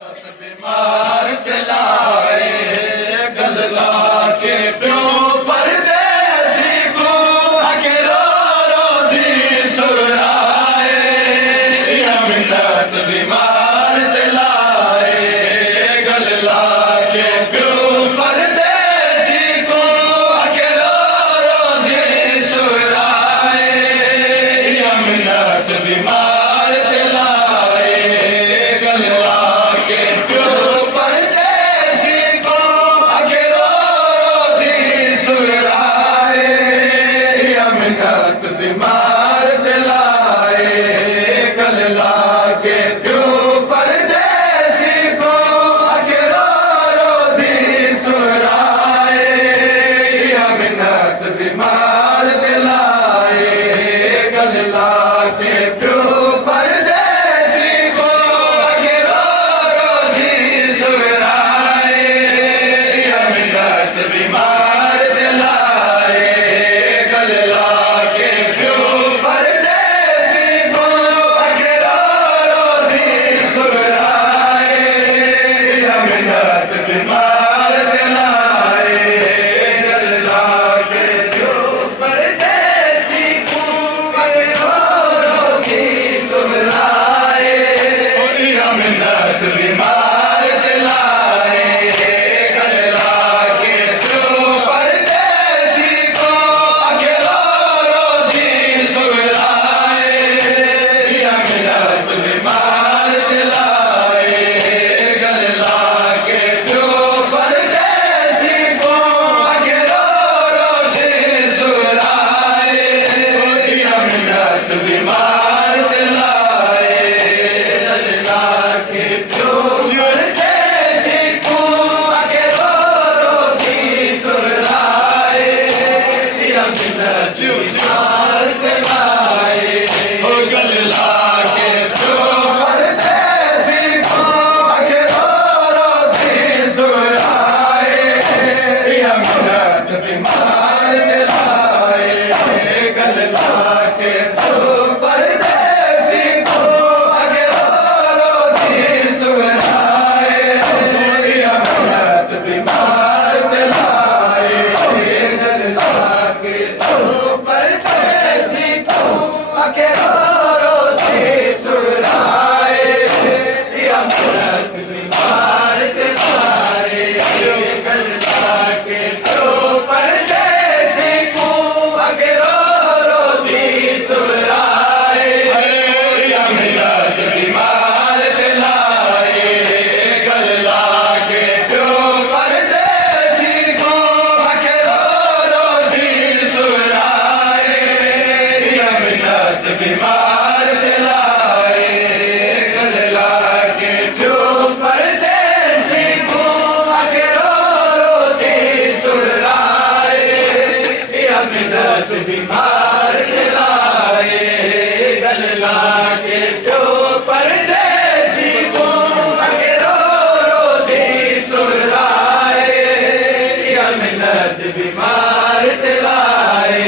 बीमार दिलाए गदला के प्यो परदेसी को अकेलो रोधी सुराए मिन्नत बीमार दिलाए गदला के प्यो परदेसी को अकेलो रोधी सुराए मिन्नत बीमार दिलाए गदला बीमार दिलाए गलला के प्यो परदेसी को अकेलो रोधी सुराए मिन्नत बीमार दिलाए गलला के प्यो परदेसी को अकेलो रोधी सुराए मिन्नत बीमार दिलाए गलला बीमार दिलाए गलला के प्यो परदेसी को अकेलो रोधी सुराए मिन्नत बीमार दिलाए गलला के प्यो परदेसी को अकेलो रोधी सुराए मिन्नत बीमार दिलाए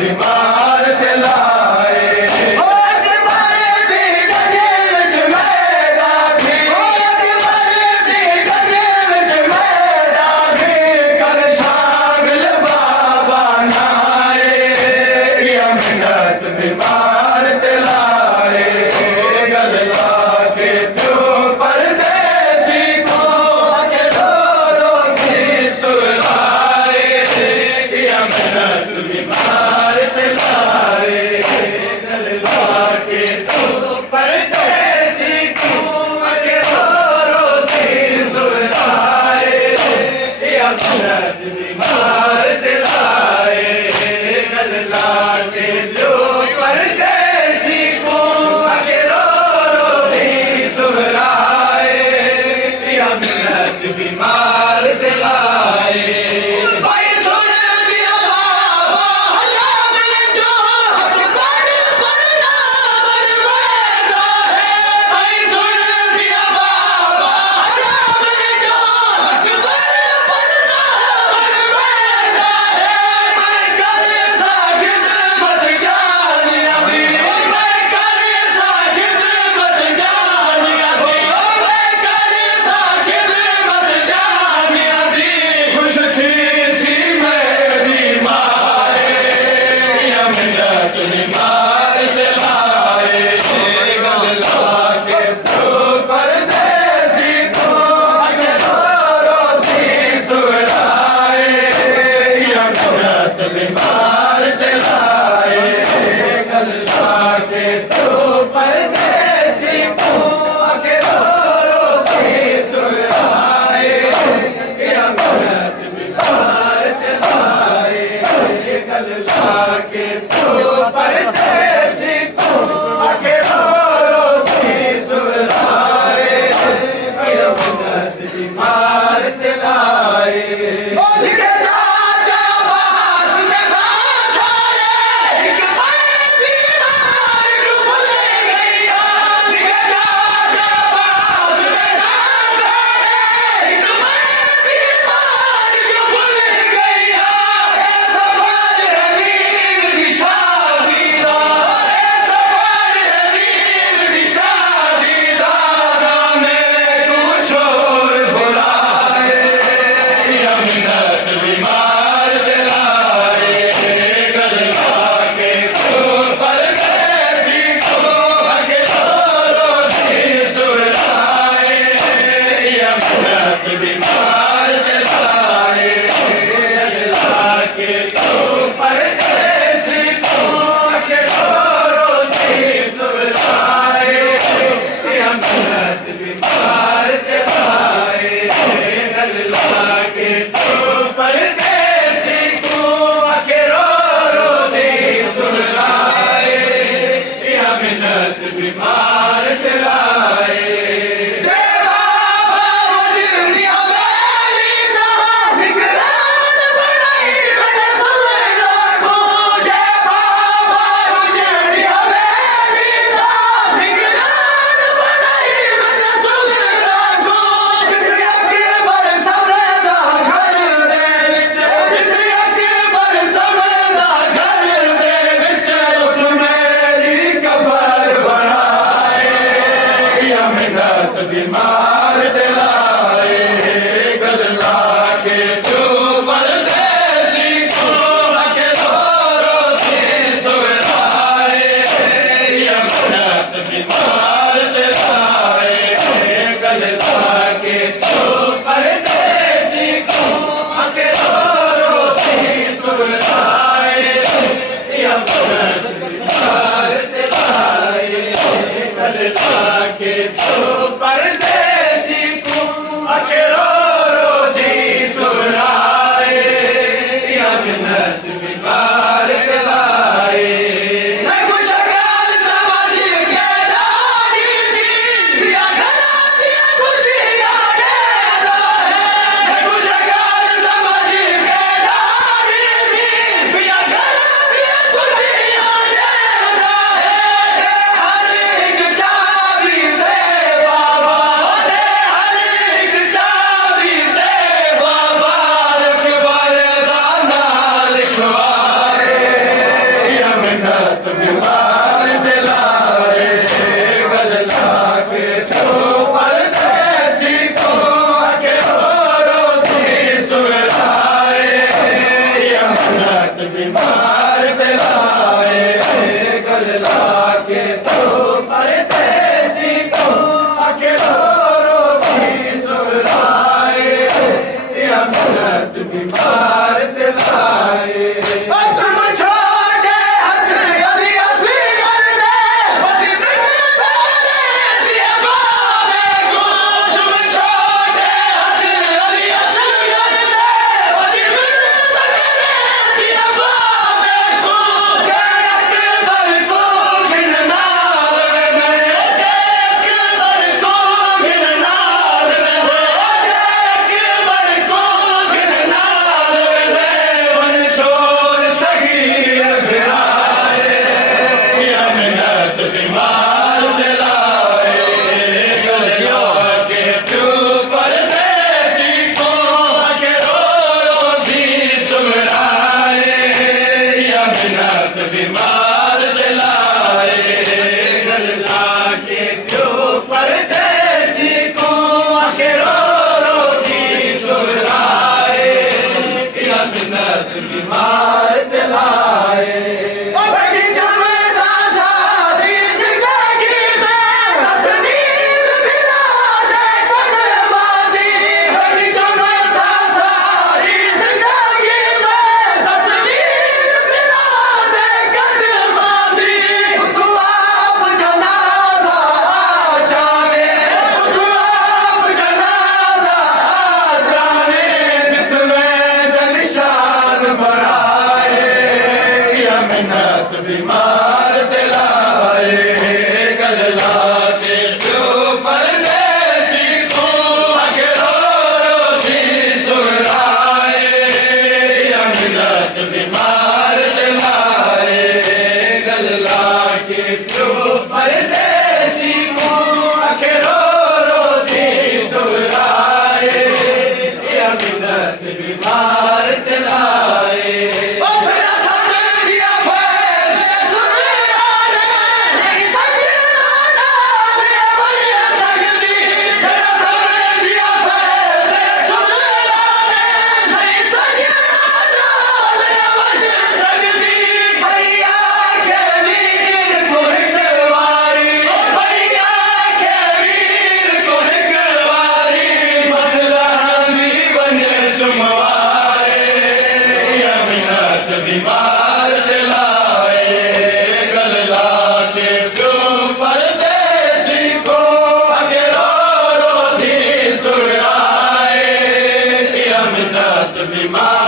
बीमार दिलाए बीमार दिलाए गलला के प्यो परदेसी को अकेलो रोधी सुराए मिन्नत बीमार दिलाए गलला के प्यो परदेसी को अकेलो रोधी सुराए मिन्नत बीमार दिलाए गलला के प्यो परदेसी को अकेलो रोधी सुराए मिन्नत बीमार दिलाए भाई सुन दिया बाबा बीमार दिलाए गल लाके तू परदेसी को आके रो दी सुराए अमरत बीमार दिलाए गल लाके तू परदेसी को आके रो दी सुराए अमरत बीमार दिलाए गल लाके तू परदेसी को आके रो दी सुराए अमरत बीमार दिलाए लिखे जा आवाज़ में ना सारे एक मैं बीमार क्यों भूल गया लिखे जा आवाज़ में ना सारे एक मैं बीमार क्यों भूल गया सफर रवीर दी शादी दा सफर रवीर दी शादी दा में तू छोड़ भुलाए अमरत बीमार दिलाए गल लाके तू परदेसी को आके रो दी सुराए अमरत बीमार दिलाए गल लाके तू परदेसी को आके रो दी सुराए अमरत बीमार दिलाए गल लाके तू परदेसी को आके रो दी सुराए अमरत बीमार दिलाए जय बाबा वजीर हवेली दा निगरान बनाई मैंने सुलेला को जय बाबा वजीर हवेली दा निगरान बनाई मैंने सुलेला को जिंदगी अकबर समझदा घर दे विच जिंदगी अकबर समझदा घर दे विच उठ मेरी कबर बनाए अमरत बीमार दिलाए गल लाके तू परदेसी को आके रो दी सुराए अमरत बीमार दिलाए गल लाके तू परदेसी को आके रो दी सुराए अमरत बीमार दिलाए गल लाके तू परदेसी को आके रो दी सुराए अमरत बीमार दिलाए मैं कुछ गल समझ के जानी थी या घराती खुशियां देता है मैं कुछ गल समझ के जानी थी या घराती खुशियां देता है हर एक चाबी दे बाबा दे हर एक चाबी दे बाबा अकबर दा नाम लिखवाए अमरत बीमार दिलाए गल लाके तू परदेसी को आके रो दी सुराए अमरत बीमार दिलाए गल लाके तू परदेसी को आके रो दी सुराए अमरत बीमार दिलाए तुम छोटे हथ अली असगर दे बदी मिन्नतारे दिए बाबे को तुम छोटे हथ अली असगर दे बदी मिन्नतारे दिए बाबे को जय अकबर को गिनना दे जय अकबर को गिनना दे जय अकबर को गिनना दे वन छोड़ सगीर भिराए अमरत बीमार दिलाए गल लाके तू परदेसी को आके रो दी सुराए अमरत बीमार दिलाए गल लाके तू परदेसी को आके रो दी सुराए अमरत बीमार दिलाए बीमार दिलाए गल लाके जो परदेसी को अकेलो रोजी सुराए अमिनत बीमार दिलाए गल लाके जो परदेसी को अकेलो रोजी सुराए अमिनत बीमार दिलाए बीमार दिलाए गल लाके जो परदेसी को अकेलो रोजी सुराए अमिनत बीमार